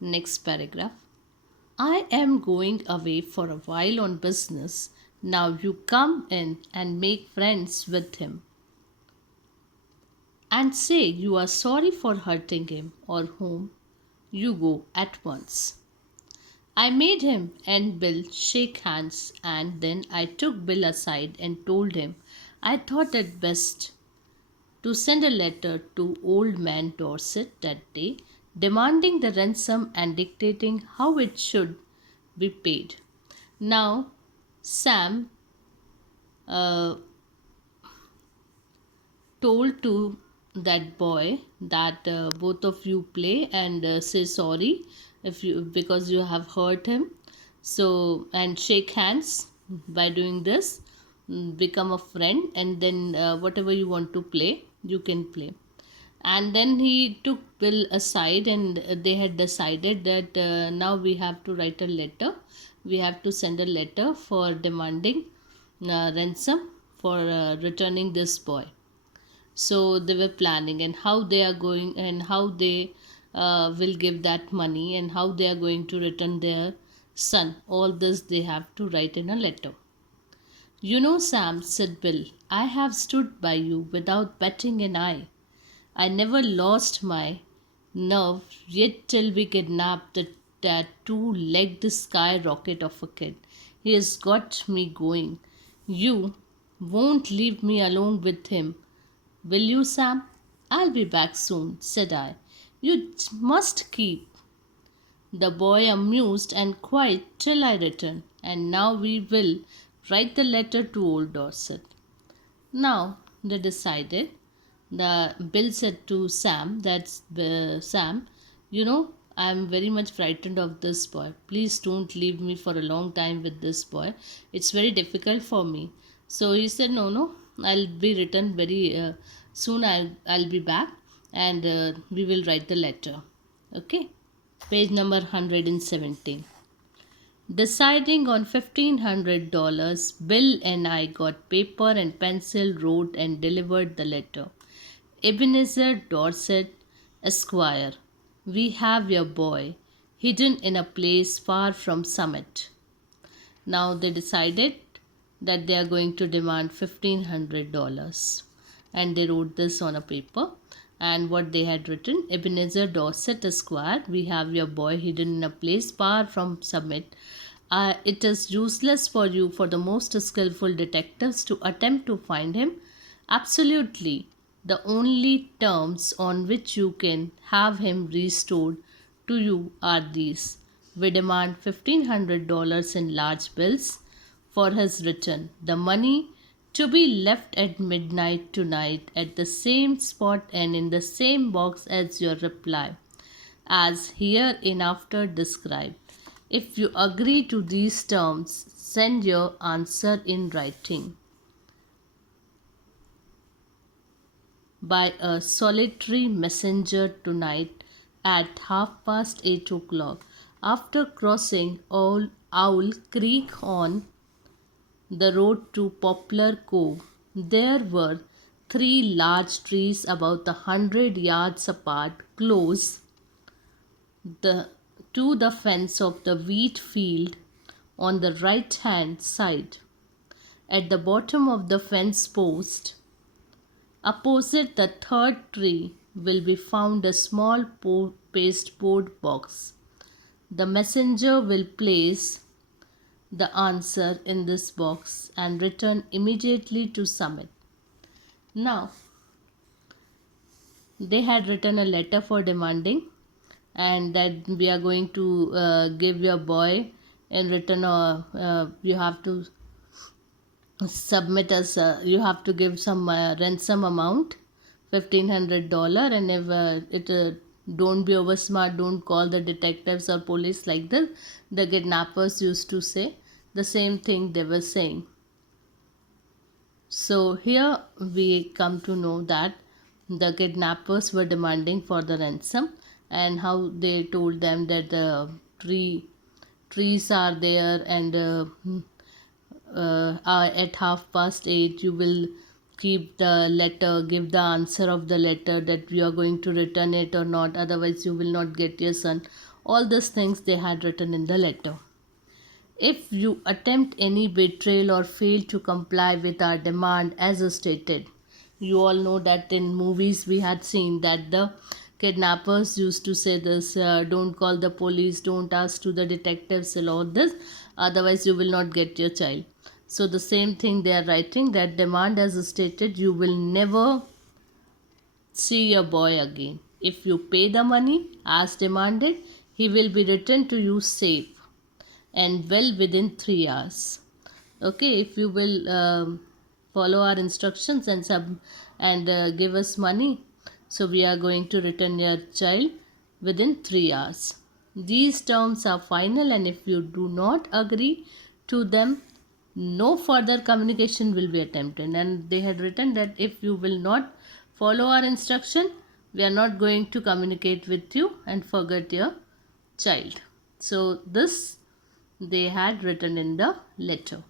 Next paragraph. I am going away for a while on business. Now you come in and make friends with him and say you are sorry for hurting him or whom you go at once. I made him and Bill shake hands, and then I took Bill aside and told him I thought it best to send a letter to old man Dorset that day, demanding the ransom and dictating how it should be paid. Now, Sam uh, told to that boy that both of you play and say sorry if you because you have hurt him, so and shake hands. By doing this, become a friend, and then whatever you want to play you can play. And then he took Bill aside, and they had decided that now we have to write a letter. We have to send a letter for demanding ransom for returning this boy. So they were planning and how they are going and how they will give that money and how they are going to return their son. All this they have to write in a letter. You know, Sam, said Bill, I have stood by you without batting an eye. I never lost my nerve yet till we kidnapped that two-legged skyrocket of a kid. He has got me going. You won't leave me alone with him, will you, Sam? I'll be back soon, said I. You must keep the boy amused and quiet till I return, and now we will write the letter to old Dorset. Now they decided. The Bill said to Sam, "That's Sam. You know, I am very much frightened of this boy. Please don't leave me for a long time with this boy. It's very difficult for me." So he said, "No, no, I'll be returned very soon. I'll be back, and we will write the letter." Okay, page number 117. Deciding on $1,500, Bill and I got paper and pencil, wrote and delivered the letter. Ebenezer Dorset, Esquire, we have your boy, hidden in a place far from Summit. Now they decided that they are going to demand $1,500, and they wrote this on a paper. And what they had written: Ebenezer Dorset, Esquire, we have your boy hidden in a place far from Summit. It is useless for you, for the most skillful detectives, to attempt to find him. Absolutely, the only terms on which you can have him restored to you are these. We demand $1,500 in large bills for his return. The money to be left at midnight tonight at the same spot and in the same box as your reply, as hereinafter described. If you agree to these terms, send your answer in writing by a solitary messenger tonight at 8:30 after crossing Owl Creek on the road to Poplar Cove. There were three large trees about 100 yards apart, close the, to the fence of the wheat field on the right hand side. At the bottom of the fence post, opposite the third tree, will be found a small pasteboard box. The messenger will place the answer in this box and return immediately to Summit. Now, they had written a letter for demanding, and that we are going to give your boy in return, or you have to submit us, you have to give some ransom amount, $1,500, and if it don't be over smart, don't call the detectives or police like this. The kidnappers used to say the same thing they were saying. So here we come to know that the kidnappers were demanding for the ransom, and how they told them that the trees are there, and at 8:30 you will keep the letter, give the answer of the letter, that you are going to return it or not, otherwise you will not get your son. All these things they had written in the letter. If you attempt any betrayal or fail to comply with our demand as stated, you all know that in movies we had seen that the kidnappers used to say this, don't call the police, don't ask to the detectives, and all this, otherwise you will not get your child. So the same thing they are writing, that demand as stated, you will never see your boy again. If you pay the money as demanded, he will be returned to you safe and well within 3 hours. Okay, if you will follow our instructions and give us money, so we are going to return your child within 3 hours. These terms are final, and if you do not agree to them, no further communication will be attempted. And they had written that if you will not follow our instruction, we are not going to communicate with you and forget your child. So this they had written in the letter.